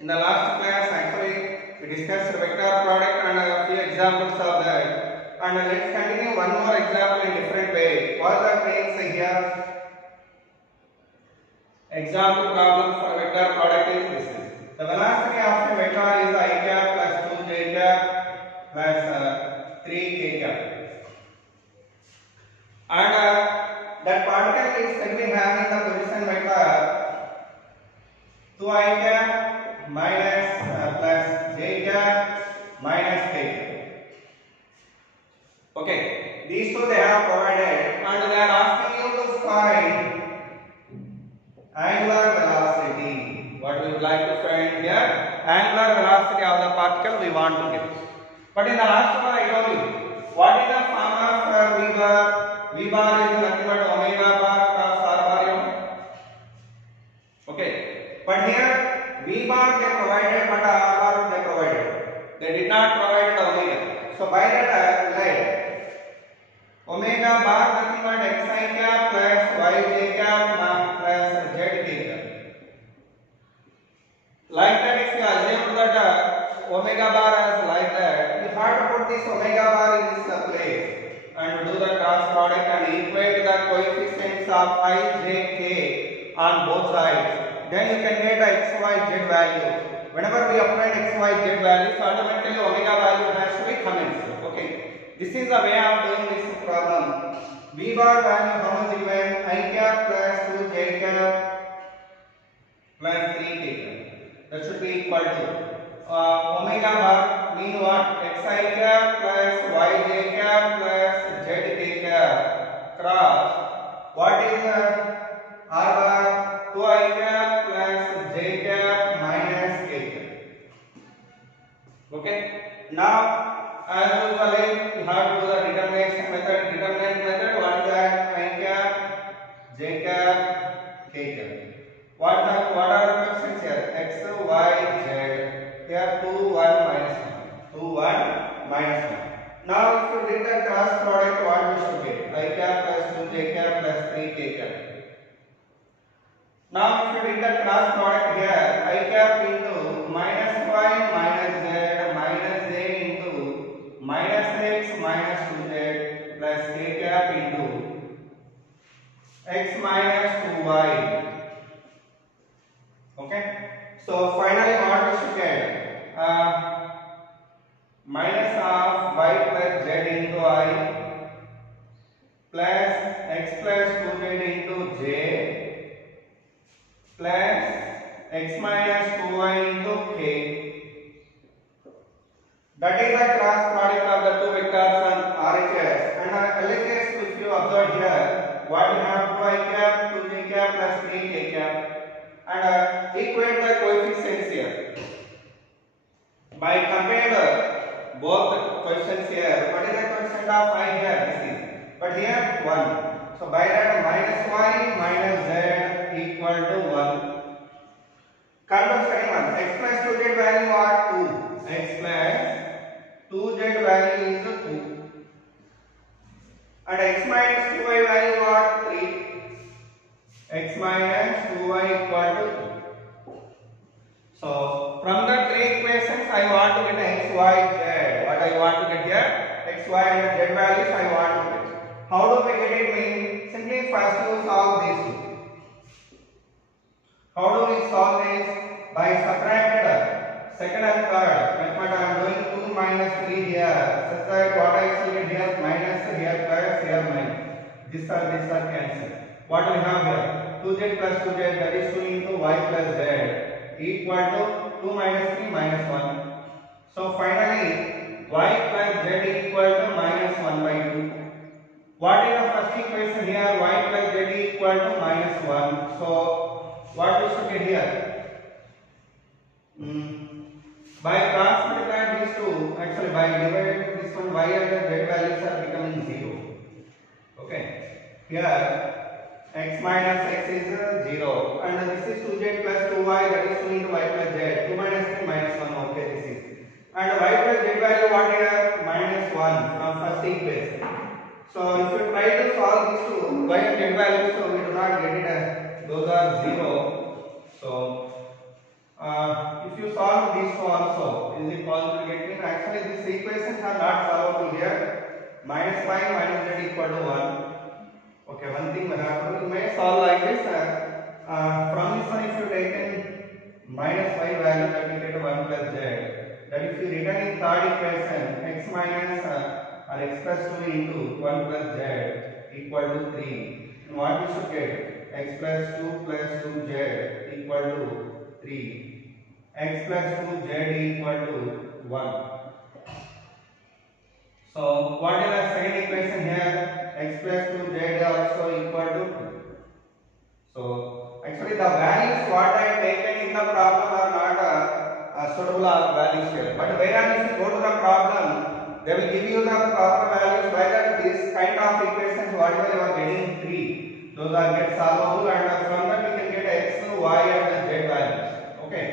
In the last class, actually, we discussed vector product and a few examples of that. And let's continue one more example in different way. What that means here? Example problem for vector product is this. The velocity of a vector is I cap plus 2j cap plus 3k cap. And that particle is simply having the position vector 2i cap minus plus j cap minus k cap. Okay, these two they have provided, and they are asking you to find angular velocity. What we would like to find here? Angular velocity of the particle we want to get. But in the last one I told you, what is the formula for V bar? V bar is nothing but omega bar cross r bar, you know. Okay, but here V bar they provided, but r bar they provided. They did not provide omega. So by that let omega bar nothing but xi cap plus yj cap plus zk cap. Like that, if you assume that omega bar as like that, you have to put this omega bar in this place and do the cross product and equate the coefficients of I, j, k on both sides. Then you can get the x, y, z value. Whenever we apply x, y, z values, automatically omega value has to be commensurate. Okay. This is the way of doing this problem. V bar value how much given? I cap plus 2j cap plus 3k cap. That should be equal to omega bar mean what? Xi cap plus yj cap plus zk cap cross what is r bar? 2i cap plus j cap minus k cap. Okay. Now as usually you have to do the determination method. Determinant method, what is that? I cap, j cap, k cap. What are the questions here? X, y, z. Here 2, 1, minus 1. 2, 1, minus 1. Now if you did the cross product, what we should get? I cap plus 2j cap plus 3k cap. Now if you did the cross product here, I cap into minus y minus z minus j into minus x minus 2z plus k cap into x minus 2y. Okay. So finally what we should get? Minus of y plus z into I plus x plus 2z into j plus x minus 2y into k. That is the cross product of the two vectors on RHS. And LHS, if you observe here, what we have 2i cap, 2j cap plus 3k cap. And equate the coefficients here. By comparing both coefficients here, what is the coefficient of I here? This is. But here 1. So by that minus y minus z equal to 1. Convert study 1. X plus 2z value are 2. X plus 2z value is 2. And x minus 2y value are 3. X minus 2y equal to 2. So from the three equations I want to get x, y, z. What I want to get here? X, y and z values I want to get. How do we get it? Mean simply first you solve these two. How do we solve this? By subtracted second and third. But I am doing 2 minus 3 here. Such that what I see here minus, here plus, here minus. This are cancelled. What we have here? 2z plus 2z, that is 2 into y plus z equal to 2 minus 3 minus 1. So finally y plus z equal to minus 1 by 2. What is the first equation here? Y plus z equal to minus 1. So what we should get here? By cross multiplying these two, actually by dividing this one, y and z values are becoming 0. Okay. Here x minus x is 0 and this is 2z plus 2y, that is 2 into y plus z. 2 minus 3 minus 1. Okay, this is. And y plus z value what here? Minus 1 from first equation. So if you try to solve these two y and z values, so we do not get it as those are 0. So if you this also. Is it possible to get it? Actually, these equations are not solvable here. Minus 5 minus z equal to 1. Okay, one thing we have to do, you may solve like this. From this one, if you take in minus 5 value, that you get 1 plus z. That if you return in third equation, x minus or x plus 2 into 1 plus z equal to 3. And what we should get? X plus 2z equal to 3. X plus 2z equal to 1. So what is the second equation here? X plus 2z also equal to 2. So actually the values what I have taken in the problem are not suitable values here. But whereas if you go to the problem, they will give you the proper values by that this kind of equations whatever you are getting 3. Those are get solvable, and from that we can get x, y and z values. Okay.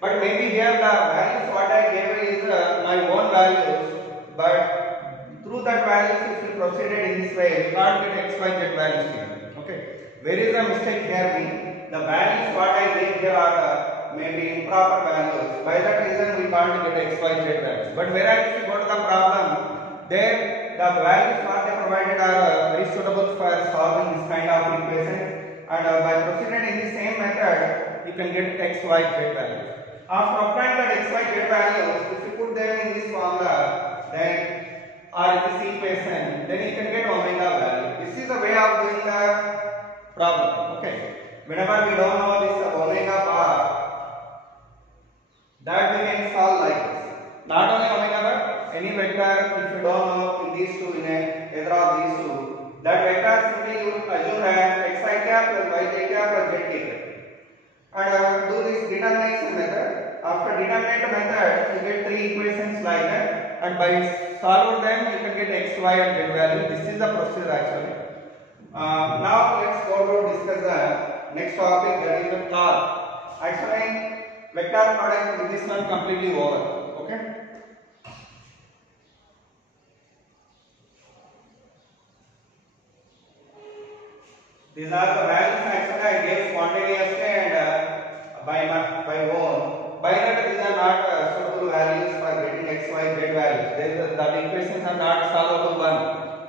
But maybe here the values what I gave is my own values, but through that values if you proceeded in this way you can't get x, y, z values here. Okay. Where is the mistake here? The values what I gave here are maybe improper values. By that reason we can't get x, y, z values. But whereas if you go to the problem, there the values what they provided are very suitable for solving this kind of equation, and by proceeding in the same method you can get x, y, z values. After applying that x, y, z values, if you put them in this formula, then or this equation, then you can get omega value. This is the way of doing the problem. Okay. Whenever we don't know this omega bar, that we can solve like this. Not only omega bar, any vector if you don't know in these two, in either of these two, that vector simply you assume as xi cap plus yj cap plus zk cap. And do this determination method. After determinant method, you get 3 equations like that, and by solving them you can get x, y and z value. This is the procedure actually. Now let's go to discuss the next topic, that is the torque. Actually, vector product with this one completely over. Okay. These are the values actually I gave spontaneously and by own. By that these are not suitable values for getting x, y, z values. The equations are not solvable one.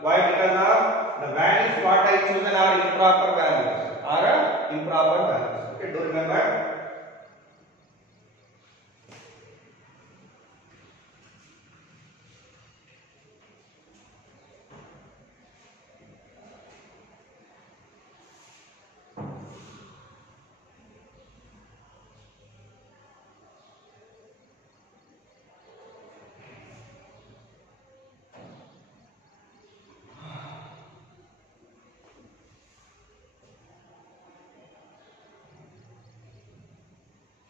Why? Because of the values what I chosen are improper values. Okay, do remember?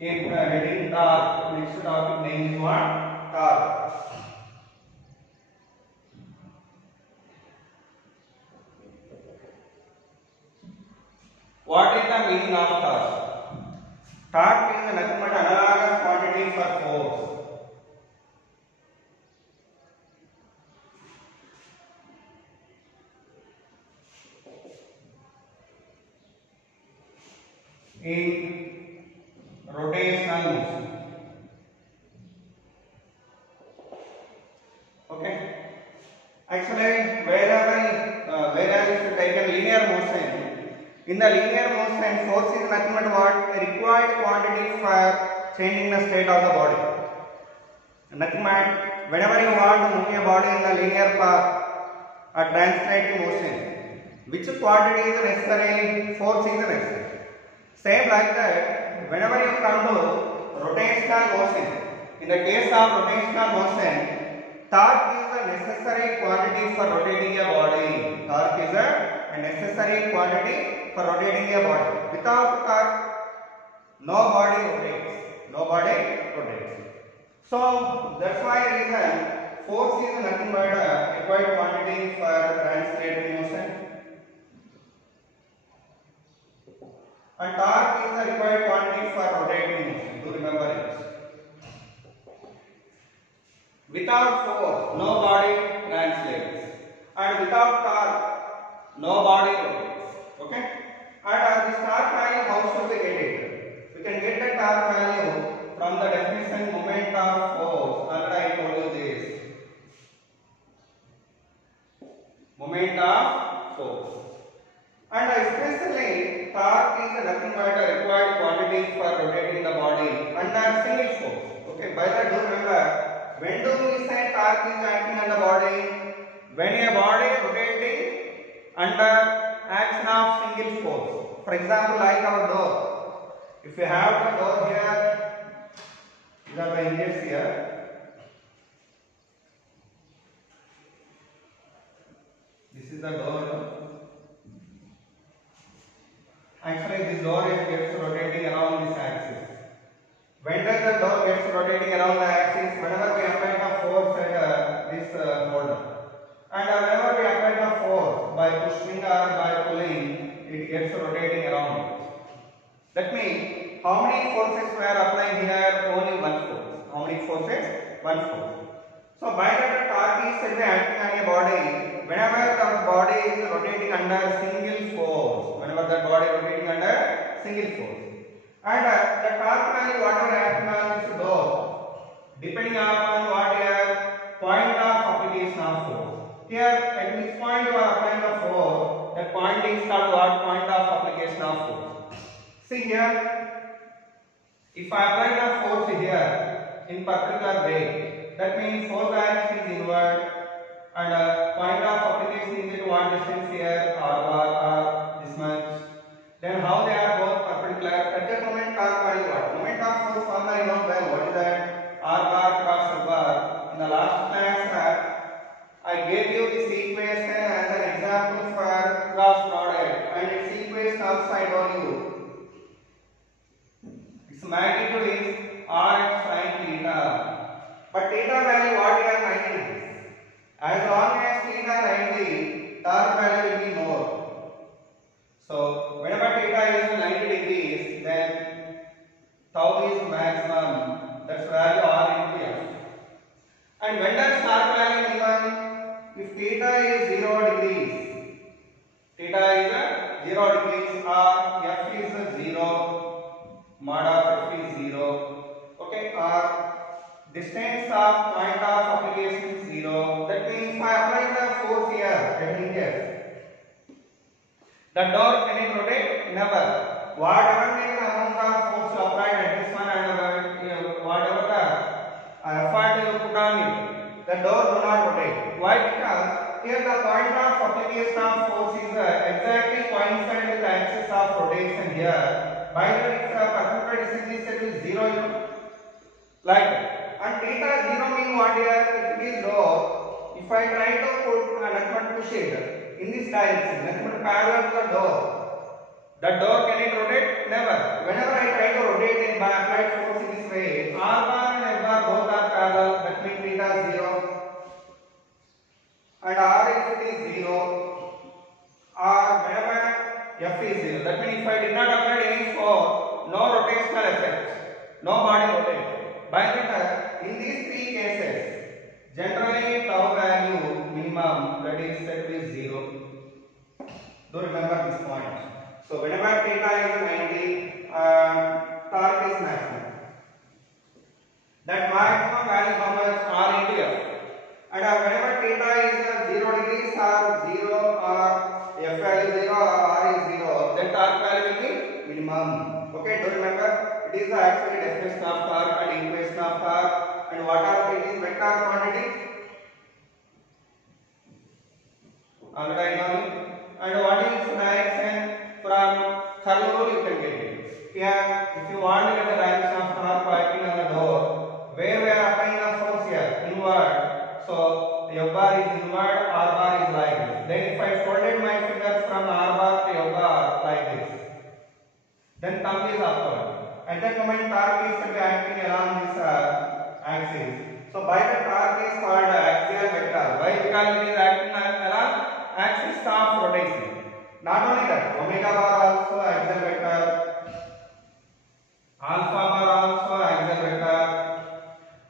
Keep heading torque. Next topic name is what? Torque. What is the meaning of torque? Torque is nothing but analogous quantity for force. In rotational motion. Okay. Actually, whereas if you take a linear motion, in the linear motion, force is nothing but what? A required quantity for changing the state of the body. Nothing but whenever you want to move a body in the linear path, a translating motion, which quantity is necessary? Force is necessary. Same like that, whenever you come to rotational motion, in the case of rotational motion, torque is a necessary quantity for rotating a body. Torque is a necessary quantity for rotating a body. Without torque, no body rotates. So that's why reason force is nothing but a required quantity for translating motion. And torque is the required quantity for rotating motion. Do remember it. Without force, no body translates, and without torque, no body rotates. Okay. And this torque value, how should we get it? We can get the torque value from the definition moment By that, do remember, when do we say torque is acting on the body? When a body rotating under action of single force. For example, like our door. If you have the door here, these are the hinges here. This is the door. Actually, this door gets rotating around this axis. When does the door gets rotating around the axis? Whenever we apply the force at this holder. And whenever we apply the force by pushing or by pulling, it gets rotating around it. That means, how many forces we are applying here? Only one force. How many forces? One force. So, by that the torque is said to be acting on a body whenever the body is rotating under single force. Whenever the body is rotating under single force. And the torque value whatever acting on this door, depending upon what your point of application of force. Here, at which point you are applying the force, that point is called what? Point of application of force. See here, if I apply the force here in particular way, that means force action is inward and point of application is at one distance here or this much. Then how they are both perpendicular? At that moment torque value what? Moment of force formula you know well. What is that? R bar cross L bar. In the last class I gave you this equation as an example for cross product and its equation also I told you. Its magnitude is R sin theta. But theta value what we are 90 degrees. As long as theta 90, torque value will be more. So whenever theta is 90 degrees, then tau is maximum. That's value R into F. And when does torque value given? If theta is 0 degrees, theta is 0 degrees or F is 0, mod of F is 0, okay, or distance of point of application is 0. That means if I apply the force here at hinges, the door can it rotate? Never. Whatever may the amount of force you applied at this one and whatever the effort you put on it, the door do not rotate. Why? Because here the point of application of force is exactly coincident with the axis of rotation here. By the perpendicular distance is set to 0, you know, like that. And theta 0 means what here? If it is low, if I try to put and push it in this direction, nothing parallel to the door can it rotate? Never. Whenever I try to rotate it by applied force in this way, R bar and F bar both are parallel, that means theta is 0. And R if it is 0, or whenever F is 0, that means if I did not apply any force, no rotational effect, no body rotates. By that, in these three cases, generally tau value minimum that is set to be 0. Do remember this point. So whenever theta is 90, torque is maximum. That maximum value how much? R into F. And whenever theta is 0 degrees or 0 or F value 0 or R is 0, then torque value will be minimum. Okay, do remember? It is the actual definition of torque and equation of torque. And what are it is vector quantity? Alright, and what is direction? From curl rule you can get it. Here, if you want to get the direction of torque acting on the door, where we are applying the force here? Inward. So F bar is inward, R bar is like this. Then if I folded my fingers from R bar to F bar like this, then thumb is upward. At that moment torque is acting along this axis. So by the torque is called axial vector. Why? Because it is acting along axis of rotation. Not only that, omega bar also axial vector, alpha bar also axial vector,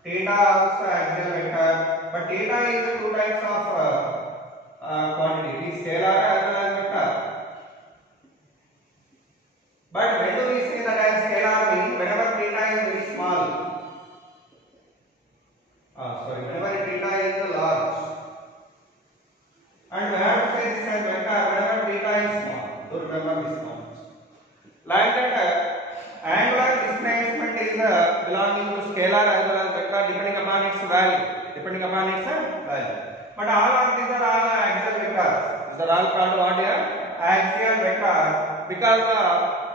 theta also axial vector. But theta is two types of quantity. It is scalar as well as vector. But when do we say that as scalar means? Whenever theta is very small. Whenever theta is large. And we have to say this as vector whenever theta is small. Do remember this point. Like along into scalar as well as vector depending upon its value. Depending upon its value. But all of these are all axial vectors. These are all called what here? Axial vectors, because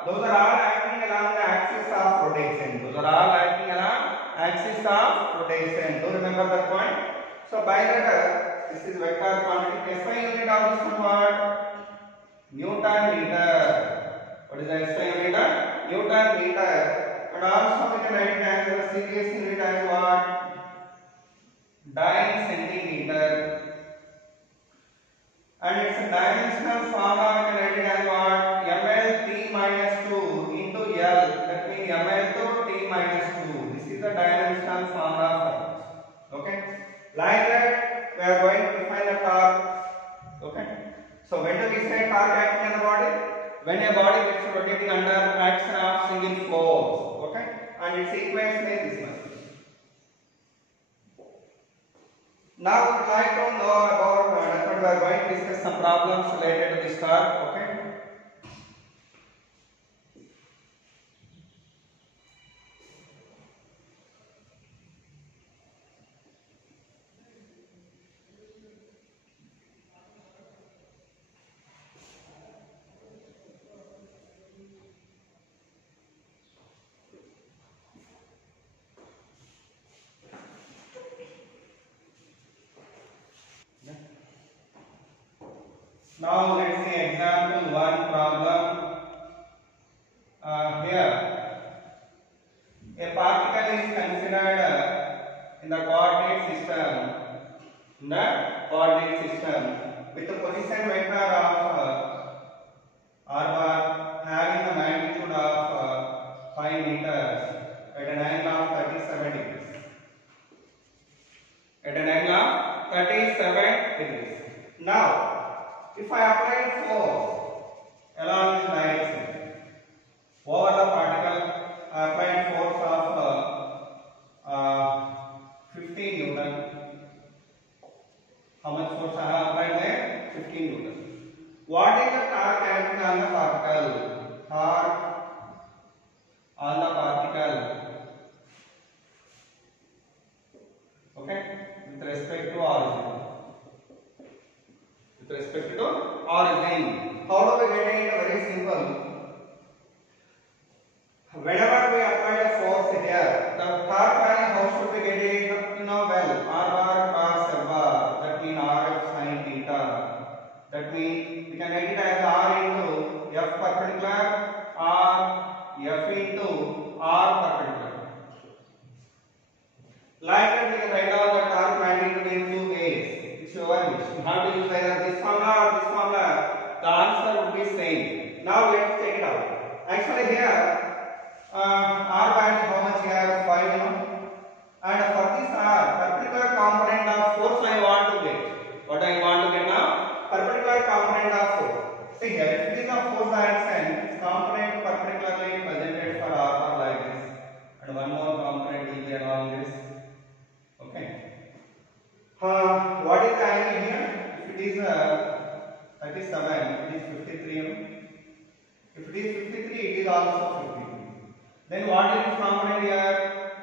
those are all acting along the axis of rotation. Those are all acting along axis of rotation. Do remember that point? So by that, this is vector quantity. SI unit of this one what? Newton meter. What is the SI unit? Newton meter. And also we can write it as the series unit as what? Dyne centimeter. And its dimensional formula we can write it as what? ml t minus 2 into L. That means ml to t minus 2. This is the dimensional formula for this. Okay. Like that, we are going to define the torque. Okay. So when do we say torque acting on the body? When a body gets rotating under action of single force. Okay. And its equation is this one. Now we would like to know about we are going to discuss some problems related to this torque. Okay. Now let's see example one problem. Here a particle is considered in the coordinate system. In the coordinate system with the position vector of r bar having a magnitude of 5 meters at an angle of 37 degrees. At an angle of 37 degrees. Now if I apply force along this direction over the particle, I apply force of 15 Newton. How much force I have applied there? 15 Newton. What is the torque acting on the particle? Torque on the particle. Okay, with respect to origin. With respect to origin. How do we get it? Very simple. Whenever we apply a force here, the torque value, how should we get it? You know well, r bar cos f bar, that means rf sin theta. That means we can write it as r into f perpendicular or f into r perpendicular. Like that we can write down the torque magnitude in two ways. It's your wish. You have to use either this formula or this formula. The answer would be same. Now let's check it out. Actually here r value how much here? 5 you know. And for this r perpendicular component of force I want to get. What I want to get now? Perpendicular component of force. See here, if it is a force direction, its component perpendicularly presented for r bar like this. And one more component will be along this. Okay. What is the angle here? If it is 37, it is 53. If it is 53, it is also 53. Then what is this component here?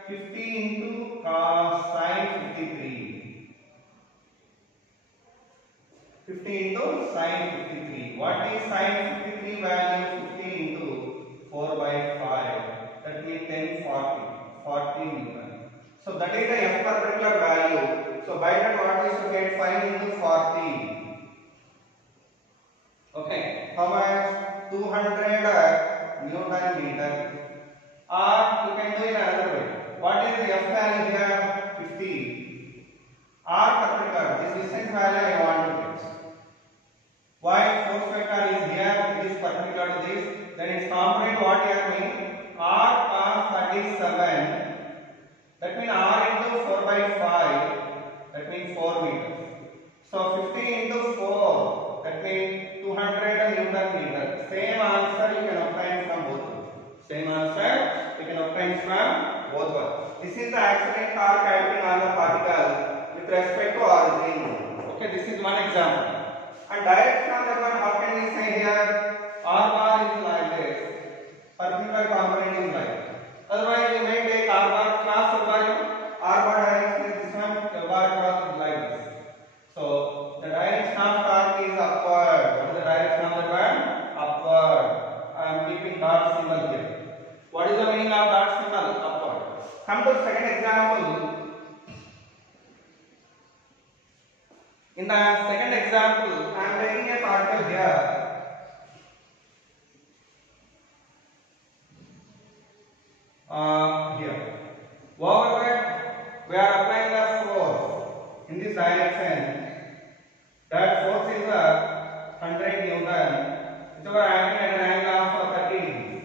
50 into cos sin 53. 50 into sin 53. What is sin 53 value? 50 into 4 by 5. That means 40 Newton. So that is the f perpendicular value. So by that what we should get? 5 into 40. Okay. How much? 200 Newton meter. Or you can do it another way. What is the f value here? 50. R perpendicular. This distance value I want to get. Why force vector is here? It is perpendicular to this. Then its component what here means? R cos 37. That means r into 4 by 5. That means 4 meters. So 50 into 4. That means 200 Newton meter. Same answer you can obtain from both. Same answer you can obtain from both. This is the accident torque acting on the particle with respect to origin. Okay, this is one example. And direct from that one, how can we say here? R bar is like this. Perpendicular component is like this. Otherwise, you may take R bar In the second example, I am taking a particle here. Here. Over that, we are applying the force in this direction. That force is 100 Newton. Which are acting at an angle of 30 degrees.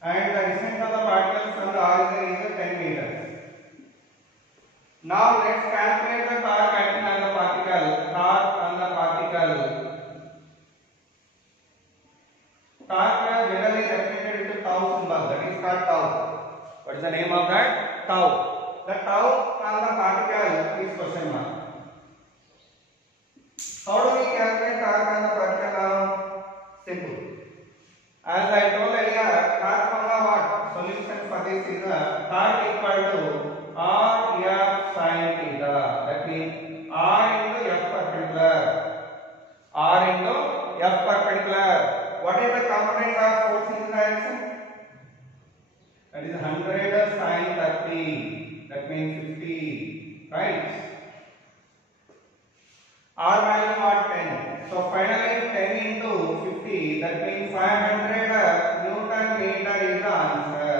And the distance of the particle from the origin is 10 meters. Now let's calculate the torque acting on the particle. Torque on the particle. Torque generally represented into tau symbol. That is called tau. What is the name of that? Tau. The tau on the particle is question mark. How do we calculate torque on the particle now? Simple. As I told earlier, torque formula what? Solution for this is torque equal to R F sin theta. That means R into F perpendicular. R into F perpendicular. What is the component of force in this direction? That is 100 sin 30. That means 50. Right? R value what? 10. So finally 10 into 50. That means 500 Newton meter is the answer.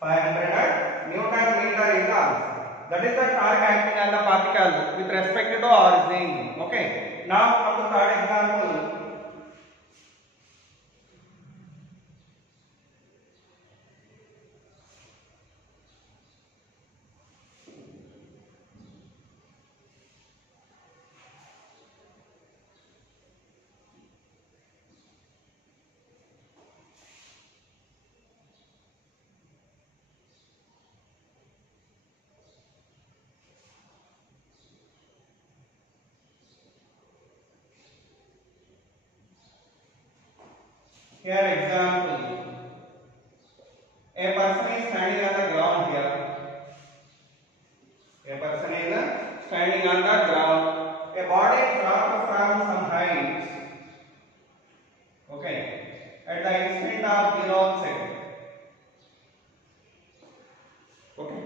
500 Newton meter is the answer. That is the torque acting on the particle with respect to origin. Okay. Now come to third example. Here example. A person is standing on the ground here. A person is standing on the ground. A body dropped from some height. Okay. At the instant of 0 second. Okay.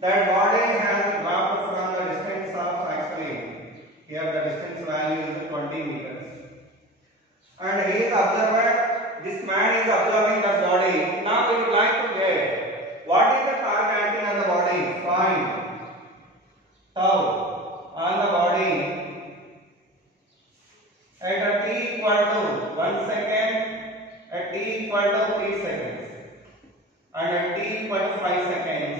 That body has dropped from the distance of actually here the distance value is 20 meters. And he is observer. This man is observing the body. Now we would like to get what is the torque acting on the body? Find tau on the body at a t equal to 1 second, at t equal to 3 seconds, and at t equal to 5 seconds.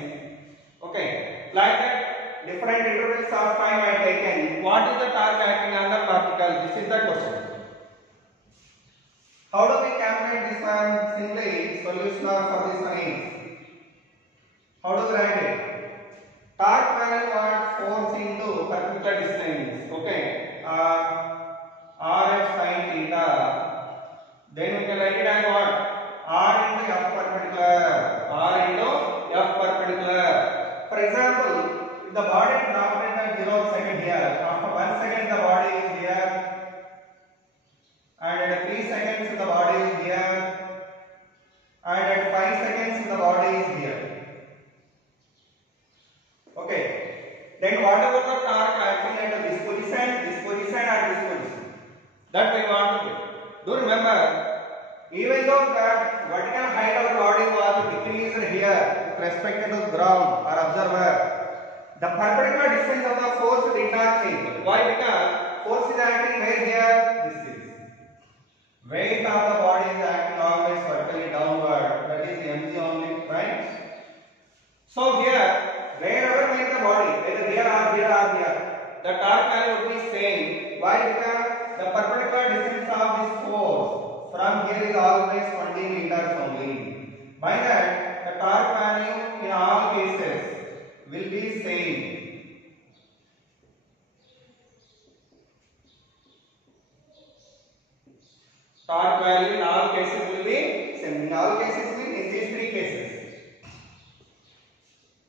Okay, like that, different intervals of time are taken. What is the torque acting on the particle? This is the question. How do we calculate this one? Simply solution for this one is, how do we write it? Torque value what? Force into particular distance. Okay. Rf sin theta. Then we can write it as what? R into F perpendicular. R into F perpendicular. For example, if the body dropped at 0 second here, after 1 second the body is here. And at 3 seconds the body is here, and at 5 seconds the body is here. Okay. Then what about the torque acting at this position, or this position? That we want to do. Do remember, even though that vertical height of the body was decreased here with respect to the ground or observer, the perpendicular distance of the force did not change. Why? Because force is acting where here? This is. Weight of the body is acting always vertically downward. That is mg only, right? So here, wherever make the body, whether here or here or here, the torque value would be same. Why? Because the perpendicular distance of this force from here is always 20 meters only. By that, the torque value in all cases will be same. Torque value in all cases will be same. In all cases means in these three cases.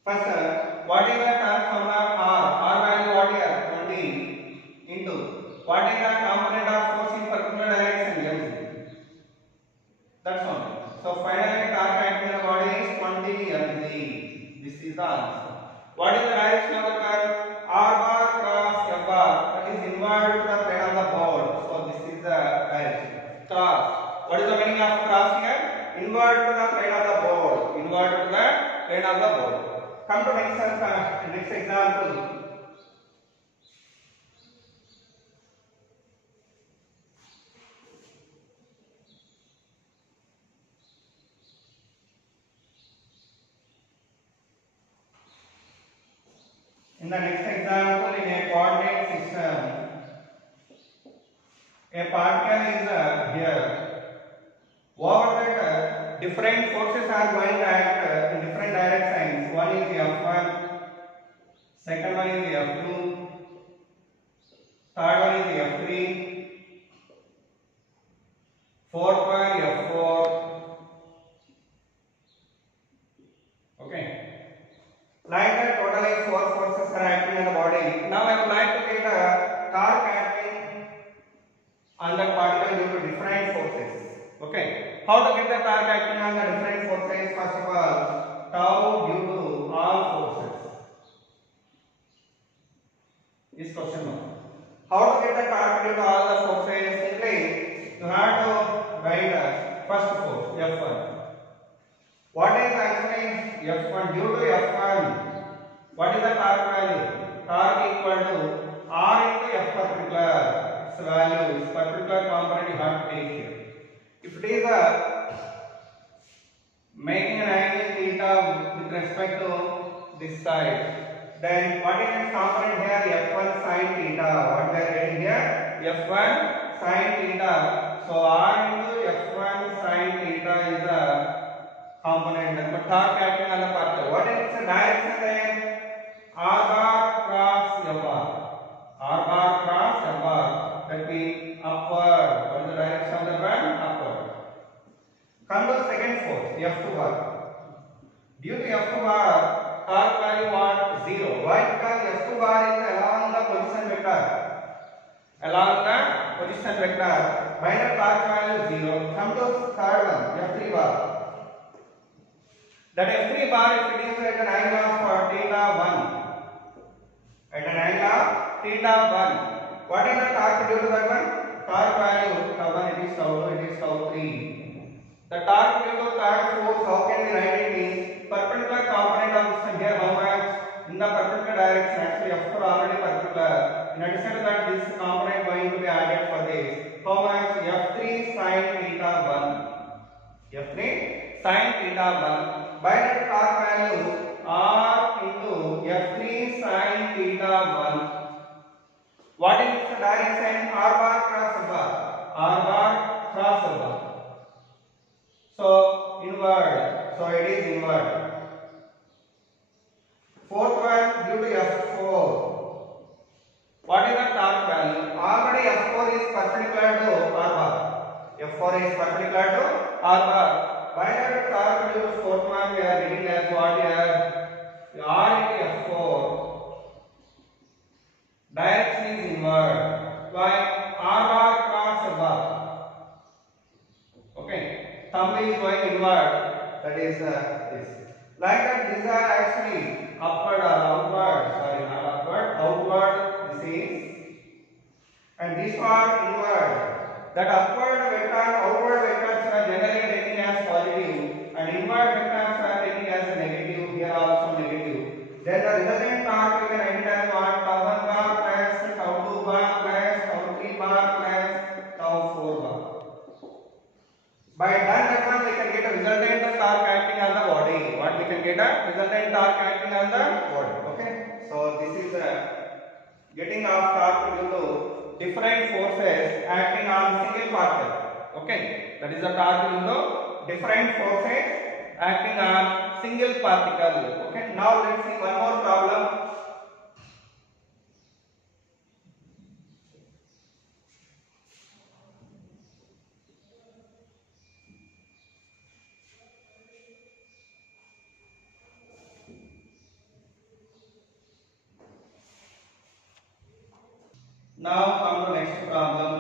First, what is the torque formula R? R value what here? 20 into what is the component of force in particular direction? Mg. That's all. So finally torque acting on the body is 20 mg. This is the answer. What is the direction of the curve? R bar cross F bar. on the board. Come to next example. In the next example, in a coordinate system, a particle is here. Over that, different forces are going to act in different directions. One is F1, second one is F2, third one is F3, fourth one F4. Okay. Like that, totally 4 forces are acting on the body. Now I would like to get a torque acting on the particle due to different forces. Okay. How to get the torque acting on the different forces? First of all, tau due to all forces. This question mark. How to get the torque due to all the forces? Simply, you have to write the first force, F1. What is actually F1? Due to F1, what is the torque value? Torque equal to R into F particular. Its value, its particular component you have to take here. If it is making an angle theta with respect to this side, then what is its component here? F1 sin theta. What we are getting here? F1 sin theta. So R into F1 sin theta is the component, but torque acting on the particle. What is its direction then? R bar cross F bar. R bar cross F bar. That means upward. What is the direction of the band? Upward. Come to the second force, F2 bar. Due to F2 bar, torque value what? 0. Why? Because F2 bar is along the position vector. Along the position vector. By the torque value 0. Come to the third one, F3 bar. That F3 bar, if it is at an angle of theta 1, at an angle of theta 1, what is the torque due to that one? Torque value tau 1, it is tau 2, it is tau 3. The torque due to third force, how can we write it? Is perpendicular component of this here, how much? In the perpendicular direction, actually F4 already perpendicular. In addition to that, this component going to be added for this. How much? F3 sin theta 1. F3 sin theta 1. By that torque value R into F3 sin theta 1. What is its direction? R bar cross F bar. R bar cross F bar. So inward. So it is inward. Fourth one due to F4. What is the torque value? Already F4 is perpendicular to R bar. F4 is perpendicular to R bar. By that torque due to fourth one, we are getting as what here? R into F4. Direction is inward. Why? R bar cross F bar. Okay. Thumb is going inward. That is this. Like that, these are actually upward or outward. Sorry, not upward. Outward. This is. And these are inward. That upward vector, outward vectors are generally taken as positive, and inward vectors are taken as negative. Here also negative. Then the resultant torque you can write it as what? Tau 1 bar plus tau 2 bar plus tau 3 bar plus tau 4 bar. By that one, we can get a resultant torque acting on the body. What we can get a resultant torque acting on the body. Okay. So this is getting of torque due to different forces acting on single particle. Okay, that is the torque due to different forces acting on single particle. Okay, now let's see one more problem. Now come to next problem.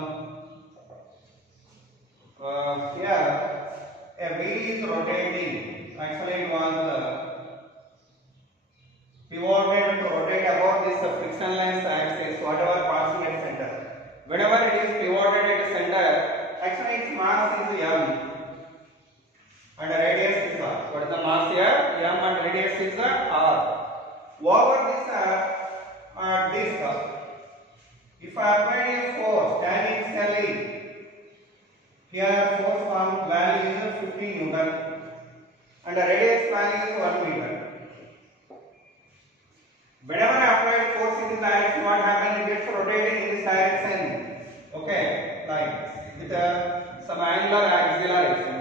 Here a wheel is rotating. Actually it was pivoted to rotate about this frictionless axis, whatever passing at center. Whenever it is pivoted at center, actually its mass is m and radius is what? What is the mass here? M and radius is the R. Over this disc, if I apply a force tangentially, here force form value is 50 Newton and the radius value is 1 meter. Whenever I apply force in this direction, what happens? It gets rotating in this direction. Okay, like with some angular acceleration.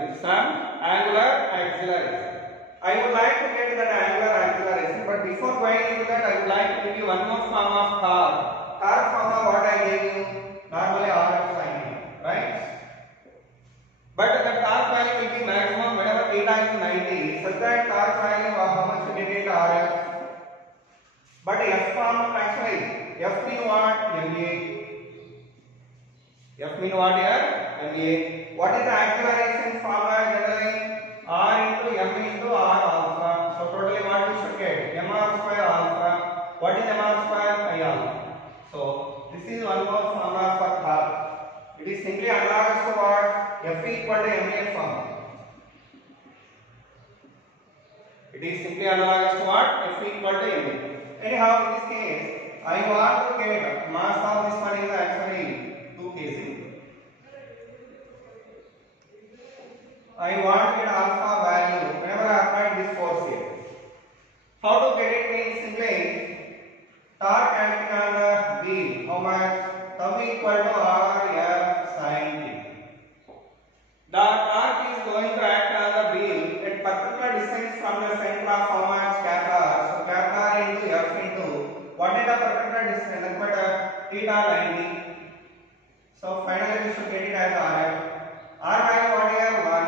I would like to get that angular acceleration, but before going into that, I would like to give you one more form of torque. Torque formula what I gave you, normally RF sin, right? But the torque value will be maximum whenever theta is 90, such that torque value of how much we get RF. But F form actually, F mean what? MA. F mean what here? MA. What is the acceleration formula generally? R into M into R alpha. So totally what we should get? Mr square alpha. What is Mr square? I alpha. So this is one more formula for torque. It is simply analogous to what? F equal to MA form. It is simply analogous to what? F equal to MA. Anyhow, in this case, I want to get mass of this one is actually 2 kg. I want to get alpha value whenever I apply this force here. How to get it means simply torque acting on the beam. How much? Tau equal to RF sin t. The torque is going to act on the beam at particular distance from the center of how much? Kappa. So kappa into F into what is the particular distance? That's what theta 90. So finally we should get it as RF. R value what here? 1.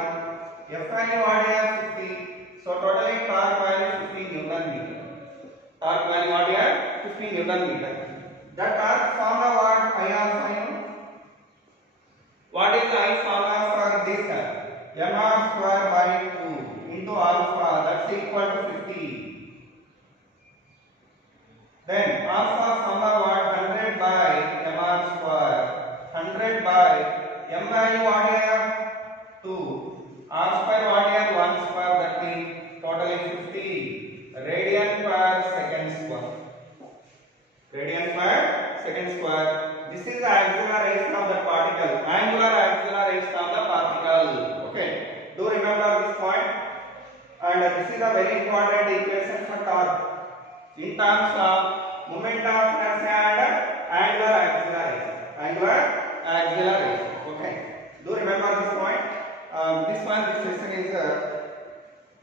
F value what here? 50. So totally torque value 50 Newton meter. Torque value what here? 50 Newton meter. The torque formula what? I alpha. What is the I formula for this? Mr square by 2 into alpha, that's equal to 50. Then alpha formula what? 100 by Mr square. 100 by M value what here? 2. R square what here? 1 square, that means totally 50 radian per second square. Radian per second square. This is the acceleration of the particle, angular acceleration of the particle. Okay, do remember this point. And this is a very important equation for torque in terms of moment of inertia and angular acceleration. Angular acceleration. Okay, do remember this point. This session is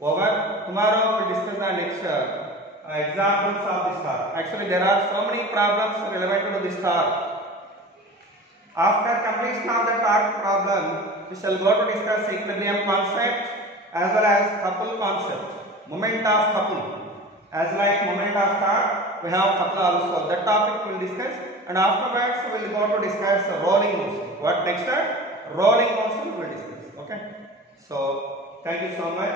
over. Tomorrow we will discuss the next examples of this torque. Actually, there are so many problems relevant to this torque. After completion of the torque problem, we shall go to discuss equilibrium concept as well as couple concept. Moment of couple. As like moment of torque, we have couple also. That topic we will discuss, and afterwards we will go to discuss rolling motion. What next? Rolling motion we will discuss. Okay. So thank you so much.